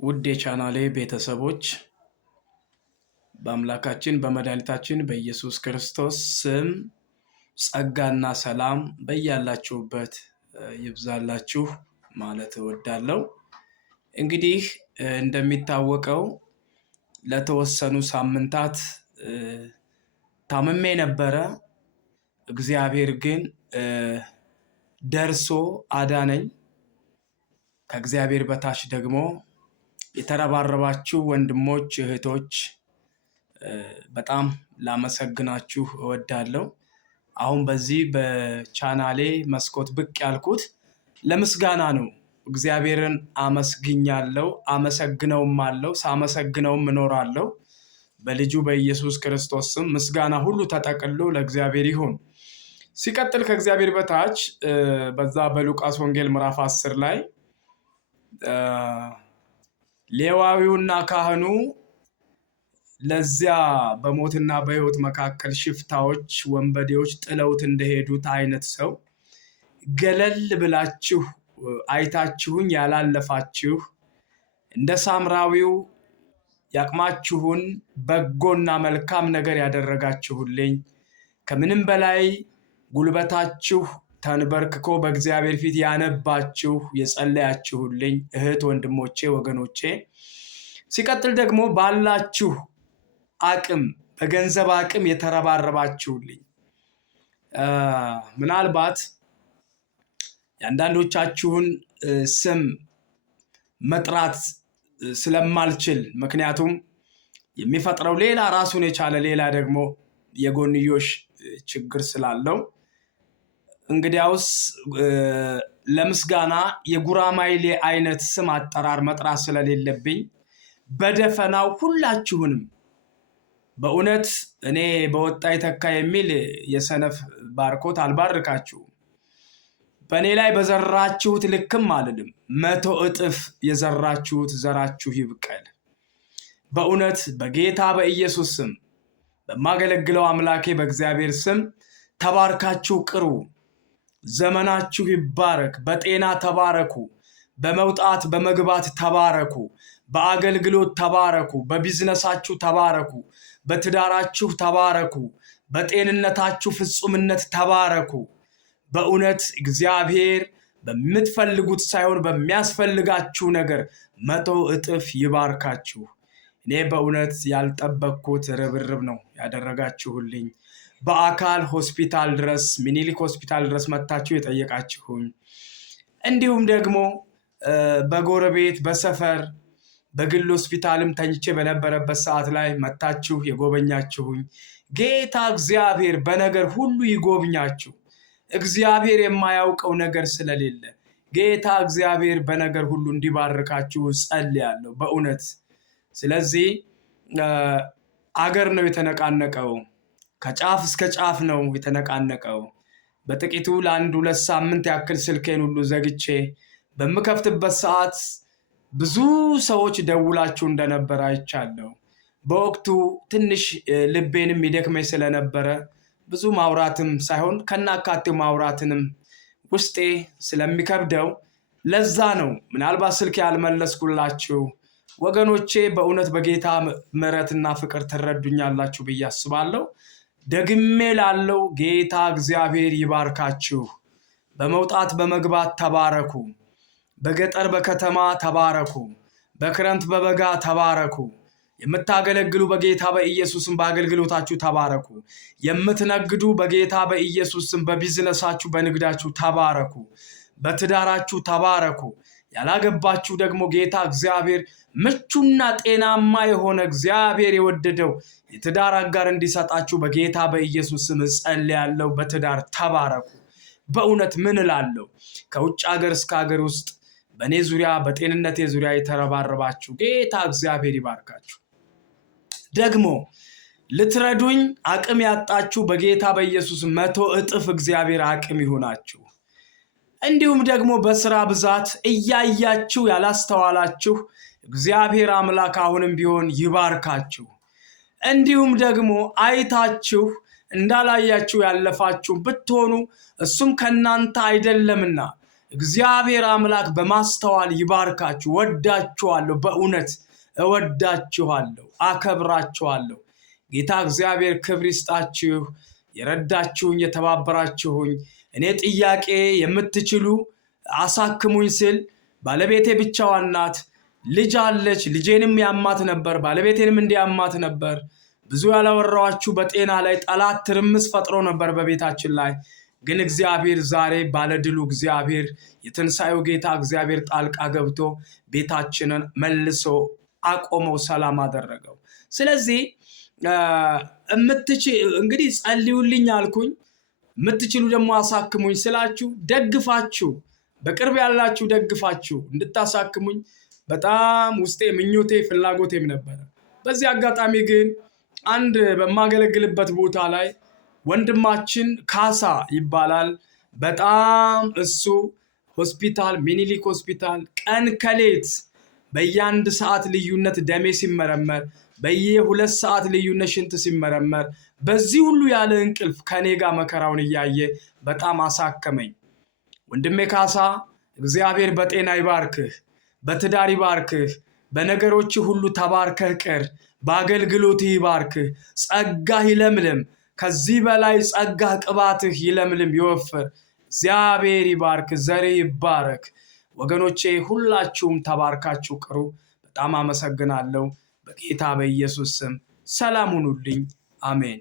ውድ የቻናሌ ቤተሰቦች በአምላካችን በመድኃኒታችን በኢየሱስ ክርስቶስ ስም ጸጋና ሰላም በያላችሁበት ይብዛላችሁ ማለት እወዳለሁ። እንግዲህ እንደሚታወቀው ለተወሰኑ ሳምንታት ታምሜ ነበረ። እግዚአብሔር ግን ደርሶ አዳነኝ። ከእግዚአብሔር በታች ደግሞ የተረባረባችሁ ወንድሞች እህቶች በጣም ላመሰግናችሁ እወዳለሁ። አሁን በዚህ በቻናሌ መስኮት ብቅ ያልኩት ለምስጋና ነው። እግዚአብሔርን አመስግኛለሁ፣ አመሰግነውማለሁ፣ ሳመሰግነውም እኖራለሁ። በልጁ በኢየሱስ ክርስቶስ ስም ምስጋና ሁሉ ተጠቅልሎ ለእግዚአብሔር ይሁን። ሲቀጥል ከእግዚአብሔር በታች በዛ በሉቃስ ወንጌል ምዕራፍ 10 ላይ ሌዋዊውና ካህኑ ለዚያ በሞትና በሕይወት መካከል ሽፍታዎች ወንበዴዎች ጥለውት እንደሄዱት አይነት ሰው ገለል ብላችሁ አይታችሁኝ ያላለፋችሁ እንደ ሳምራዊው ያቅማችሁን በጎና መልካም ነገር ያደረጋችሁልኝ ከምንም በላይ ጉልበታችሁ ተንበርክኮ በእግዚአብሔር ፊት ያነባችሁ የጸለያችሁልኝ እህት ወንድሞቼ ወገኖቼ፣ ሲቀጥል ደግሞ ባላችሁ አቅም በገንዘብ አቅም የተረባረባችሁልኝ ምናልባት የአንዳንዶቻችሁን ስም መጥራት ስለማልችል ምክንያቱም የሚፈጥረው ሌላ ራሱን የቻለ ሌላ ደግሞ የጎንዮሽ ችግር ስላለው እንግዲያውስ ለምስጋና የጉራማይሌ አይነት ስም አጠራር መጥራት ስለሌለብኝ በደፈናው ሁላችሁንም በእውነት እኔ በወጣ ይተካ የሚል የሰነፍ ባርኮት አልባርካችሁም። በእኔ ላይ በዘራችሁት ልክም አልልም፣ 100 እጥፍ የዘራችሁት ዘራችሁ ይብቀል። በእውነት በጌታ በኢየሱስ ስም በማገለግለው አምላኬ በእግዚአብሔር ስም ተባርካችሁ ቅሩ። ዘመናችሁ ይባረክ። በጤና ተባረኩ። በመውጣት በመግባት ተባረኩ። በአገልግሎት ተባረኩ። በቢዝነሳችሁ ተባረኩ። በትዳራችሁ ተባረኩ። በጤንነታችሁ ፍጹምነት ተባረኩ። በእውነት እግዚአብሔር በምትፈልጉት ሳይሆን በሚያስፈልጋችሁ ነገር 100 እጥፍ ይባርካችሁ። እኔ በእውነት ያልጠበቅኩት ርብርብ ነው ያደረጋችሁልኝ። በአካል ሆስፒታል ድረስ ሚኒሊክ ሆስፒታል ድረስ መታችሁ የጠየቃችሁኝ፣ እንዲሁም ደግሞ በጎረቤት በሰፈር በግል ሆስፒታልም ተኝቼ በነበረበት ሰዓት ላይ መታችሁ የጎበኛችሁኝ፣ ጌታ እግዚአብሔር በነገር ሁሉ ይጎብኛችሁ። እግዚአብሔር የማያውቀው ነገር ስለሌለ ጌታ እግዚአብሔር በነገር ሁሉ እንዲባርካችሁ ጸልያለሁ በእውነት። ስለዚህ አገር ነው የተነቃነቀው፣ ከጫፍ እስከ ጫፍ ነው የተነቃነቀው። በጥቂቱ ለአንድ 2 ሳምንት ያክል ስልኬን ሁሉ ዘግቼ በምከፍትበት ሰዓት ብዙ ሰዎች ደውላችሁ እንደነበረ አይቻለሁ። በወቅቱ ትንሽ ልቤንም ይደክመኝ ስለነበረ ብዙ ማውራትም ሳይሆን ከናካቴው ማውራትንም ውስጤ ስለሚከብደው ለዛ ነው ምናልባት ስልክ ያልመለስኩላችሁ ወገኖቼ። በእውነት በጌታ ምሕረትና ፍቅር ትረዱኛላችሁ ብዬ አስባለሁ። ደግሜ ላለው ጌታ እግዚአብሔር ይባርካችሁ። በመውጣት በመግባት ተባረኩ። በገጠር በከተማ ተባረኩ። በክረምት በበጋ ተባረኩ። የምታገለግሉ በጌታ በኢየሱስም በአገልግሎታችሁ ተባረኩ። የምትነግዱ በጌታ በኢየሱስም በቢዝነሳችሁ በንግዳችሁ ተባረኩ። በትዳራችሁ ተባረኩ። ያላገባችሁ ደግሞ ጌታ እግዚአብሔር ምቹና ጤናማ የሆነ እግዚአብሔር የወደደው የትዳር አጋር እንዲሰጣችሁ በጌታ በኢየሱስም ጸልያለሁ። በትዳር ተባረኩ። በእውነት ምን እላለሁ፣ ከውጭ ሀገር እስከ ሀገር ውስጥ በእኔ ዙሪያ በጤንነቴ ዙሪያ የተረባረባችሁ ጌታ እግዚአብሔር ይባርካችሁ። ደግሞ ልትረዱኝ አቅም ያጣችሁ በጌታ በኢየሱስ 100 እጥፍ እግዚአብሔር አቅም ይሁናችሁ። እንዲሁም ደግሞ በስራ ብዛት እያያችሁ ያላስተዋላችሁ እግዚአብሔር አምላክ አሁንም ቢሆን ይባርካችሁ። እንዲሁም ደግሞ አይታችሁ እንዳላያችሁ ያለፋችሁ ብትሆኑ እሱም ከናንተ አይደለምና እግዚአብሔር አምላክ በማስተዋል ይባርካችሁ። ወዳችኋለሁ፣ በእውነት እወዳችኋለሁ፣ አከብራችኋለሁ። ጌታ እግዚአብሔር ክብር ይስጣችሁ። የረዳችሁኝ የተባበራችሁኝ እኔ ጥያቄ የምትችሉ አሳክሙኝ ስል ባለቤቴ ብቻዋን ናት። ልጅ አለች፣ ልጄንም ያማት ነበር፣ ባለቤቴንም እንዲያማት ነበር። ብዙ ያላወራኋችሁ በጤና ላይ ጠላት ትርምስ ፈጥሮ ነበር በቤታችን ላይ። ግን እግዚአብሔር ዛሬ ባለድሉ እግዚአብሔር የትንሣኤው ጌታ እግዚአብሔር ጣልቃ ገብቶ ቤታችንን መልሶ አቆመው፣ ሰላም አደረገው። ስለዚህ እንግዲህ ጸልዩልኝ አልኩኝ። የምትችሉ ደግሞ አሳክሙኝ ስላችሁ ደግፋችሁ፣ በቅርብ ያላችሁ ደግፋችሁ እንድታሳክሙኝ በጣም ውስጤ ምኞቴ ፍላጎቴም ነበረ። በዚህ አጋጣሚ ግን አንድ በማገለግልበት ቦታ ላይ ወንድማችን ካሳ ይባላል። በጣም እሱ ሆስፒታል፣ ሚኒሊክ ሆስፒታል ቀን ከሌት በየአንድ ሰዓት ልዩነት ደሜ ሲመረመር፣ በየ2 ሰዓት ልዩነት ሽንት ሲመረመር፣ በዚህ ሁሉ ያለ እንቅልፍ ከኔ ጋር መከራውን እያየ በጣም አሳከመኝ። ወንድሜ ካሳ እግዚአብሔር በጤና ይባርክህ፣ በትዳር ይባርክህ፣ በነገሮች ሁሉ ተባርከህ ቅር፣ በአገልግሎትህ ይባርክህ፣ ጸጋህ ይለምልም፣ ከዚህ በላይ ጸጋህ ቅባትህ ይለምልም ይወፍር። እግዚአብሔር ይባርክ፣ ዘሬ ይባረክ። ወገኖቼ ሁላችሁም ተባርካችሁ ቅሩ። በጣም አመሰግናለሁ። በጌታ በኢየሱስ ስም ሰላም ሁኑልኝ። አሜን።